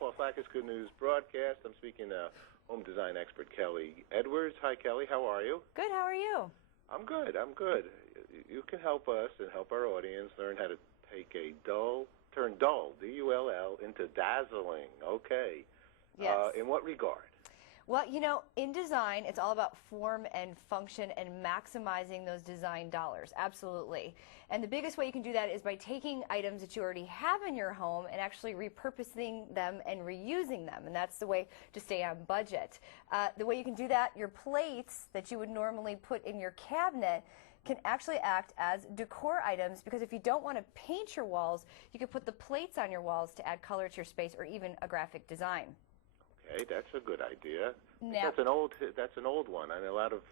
Falsakis Good News broadcast. I'm speaking to home design expert Kelly Edwards. Hi, Kelly. How are you? Good. How are you? I'm good. I'm good. You can help us and help our audience learn how to take turn dull, D-U-L-L, into dazzling. Okay. Yes. In what regard? Well, you know, in design, it's all about form and function and maximizing those design dollars. Absolutely. And the biggest way you can do that is by taking items that you already have in your home and actually repurposing them and reusing them. And that's the way to stay on budget. The way you can do that, your plates that you would normally put in your cabinet can actually act as decor items, because if you don't want to paint your walls, you can put the plates on your walls to add color to your space or even a graphic design. Okay, that's a good idea. Now, That's an old one. I mean, a lot of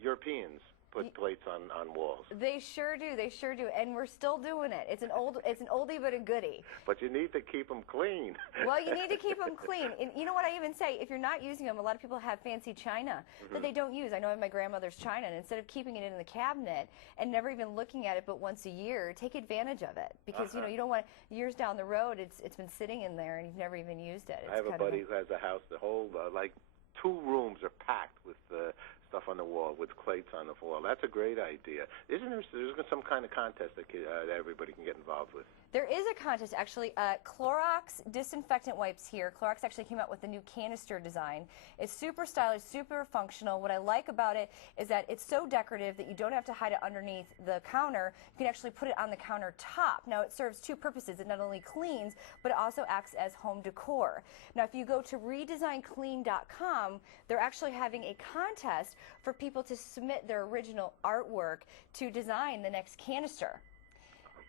Europeans put plates on walls. They sure do. They sure do. And we're still doing it. It's an oldie but a goodie. But you need to keep them clean. Well, you need to keep them clean. And you know what I even say? If you're not using them, a lot of people have fancy china that they don't use. I know I have my grandmother's china, and instead of keeping it in the cabinet and never even looking at it but once a year, take advantage of it. Because, you know, you don't want years down the road, it's been sitting in there and you've never even used it. It's I have a buddy who has a house, the whole, like, 2 rooms are packed with stuff on the wall, with plates on the wall. That's a great idea. Isn't there's some kind of contest that everybody can get involved with? There is a contest, actually. Clorox disinfectant wipes here. Clorox actually came out with a new canister design. It's super stylish, super functional. What I like about it is that it's so decorative that you don't have to hide it underneath the counter. You can actually put it on the countertop. Now, it serves 2 purposes. It not only cleans, but it also acts as home decor. Now, if you go to redesignclean.com, they're actually having a contest for people to submit their original artwork to design the next canister.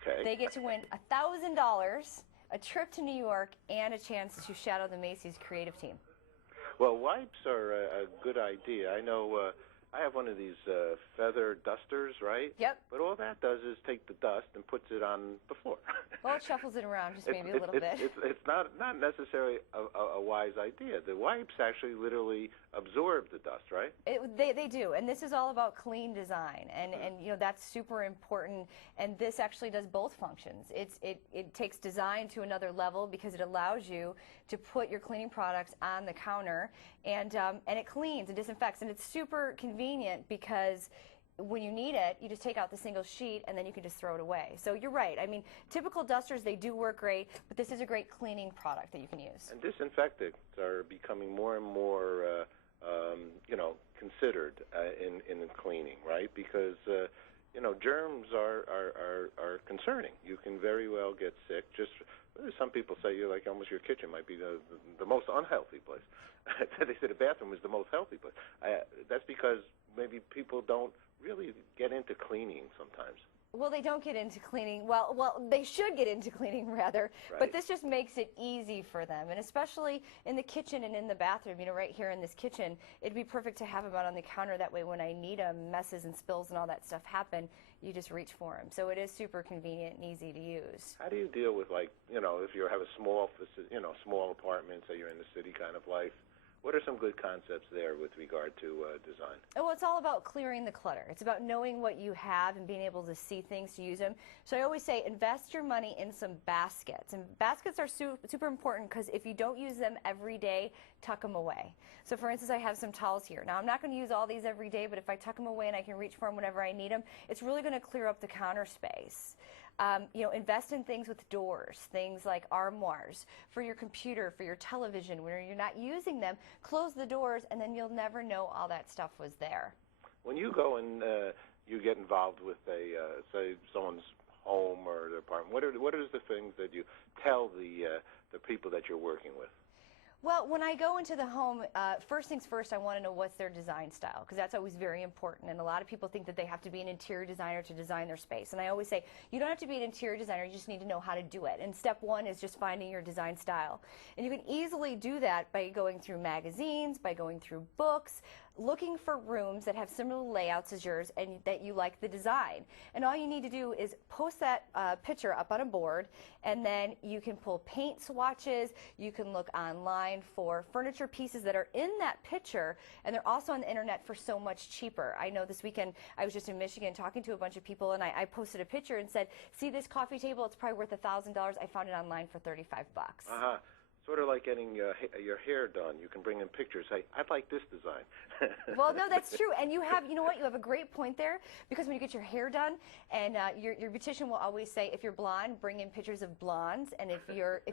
Okay. They get to win $1,000, a trip to New York, and a chance to shadow the Macy's creative team. Well, wipes are a good idea. I know I have one of these feather dusters, right? Yep. But all that does is take the dust and puts it on the floor. Well, it shuffles it around just maybe a little bit. It's not necessarily a wise idea. The wipes actually literally absorb the dust, right? They do, and this is all about clean design, and you know, that's super important. And this actually does both functions. It takes design to another level because it allows you to put your cleaning products on the counter, and it cleans and disinfects, and it's super convenient because when you need it, you just take out the single sheet and then you can just throw it away. So you're right. I mean, typical dusters, they do work great, but this is a great cleaning product that you can use. And disinfectants are becoming more and more, you know, considered in cleaning, right? Because you know, germs are concerning. You can very well get sick. Just some people say you're like almost your kitchen might be the most unhealthy place. They say the bathroom is the most healthy place. That's because maybe people don't really get into cleaning sometimes. Well, they don't get into cleaning. Well, they should get into cleaning, rather. Right. But this just makes it easy for them, and especially in the kitchen and in the bathroom. You know, right here in this kitchen, it'd be perfect to have them out on the counter. That way, when I need them, messes and spills and all that stuff happen, you just reach for them. So it is super convenient and easy to use. How do you deal with, like, you know, if you have a small, small apartment, say you're in the city kind of life? What are some good concepts there with regard to design? Well, it's all about clearing the clutter. It's about knowing what you have and being able to see things to use them. So I always say invest your money in some baskets. And baskets are super important because if you don't use them every day, tuck them away. So for instance, I have some towels here. Now, I'm not going to use all these every day, but if I tuck them away and I can reach for them whenever I need them, it's really going to clear up the counter space. You know, invest in things with doors, things like armoires for your computer, for your television. When you're not using them, close the doors, and then you'll never know all that stuff was there. When you go and you get involved with say someone's home or their apartment, what are the things that you tell the people that you're working with? Well, when I go into the home, first things first, I want to know what's their design style, because that's always very important. And a lot of people think that they have to be an interior designer to design their space. And I always say, you don't have to be an interior designer, you just need to know how to do it. And step one is just finding your design style. And you can easily do that by going through magazines, by going through books. looking for rooms that have similar layouts as yours and that you like the design. And all you need to do is post that picture up on a board, and then you can pull paint swatches. You can look online for furniture pieces that are in that picture, and they're also on the internet for so much cheaper. I know this weekend I was just in Michigan talking to a bunch of people, and I posted a picture and said, see this coffee table? It's probably worth $1,000. I found it online for 35 bucks. Uh-huh. Sort of like getting your hair done. You can bring in pictures. Hey, I like this design. Well, no, that's true. And you have, you know what, you have a great point there, because when you get your hair done, and your beautician will always say, if you're blonde, bring in pictures of blondes, and if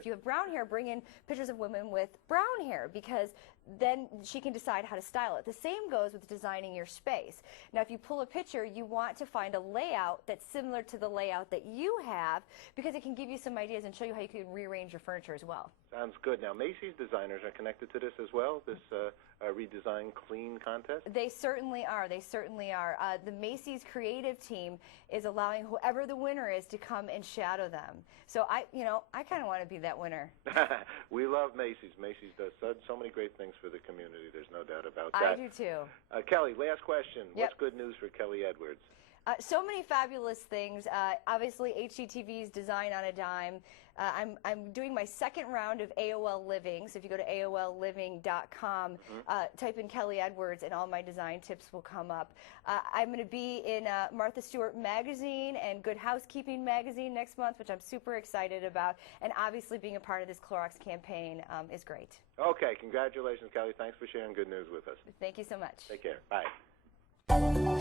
you have brown hair, bring in pictures of women with brown hair, because then she can decide how to style it. The same goes with designing your space. Now, if you pull a picture, you want to find a layout that's similar to the layout that you have, because it can give you some ideas and show you how you can rearrange your furniture as well. Sounds good. Now, Macy's designers are connected to this as well, this Redesign Clean contest? They certainly are. They certainly are. The Macy's creative team is allowing whoever the winner is to come and shadow them. So I kind of want to be that winner. We love Macy's. Macy's does so many great things for the community. There's no doubt about that. I do too. Kelly, last question. Yep. What's good news for Kelly Edwards? So many fabulous things. Obviously, HGTV's Design on a Dime. I'm doing my second round of AOL Living. So if you go to AOLliving.com, type in Kelly Edwards, and all my design tips will come up. I'm going to be in Martha Stewart Magazine and Good Housekeeping Magazine next month, which I'm super excited about. And obviously, being a part of this Clorox campaign is great. Okay. Congratulations, Kelly. Thanks for sharing good news with us. Thank you so much. Take care. Bye.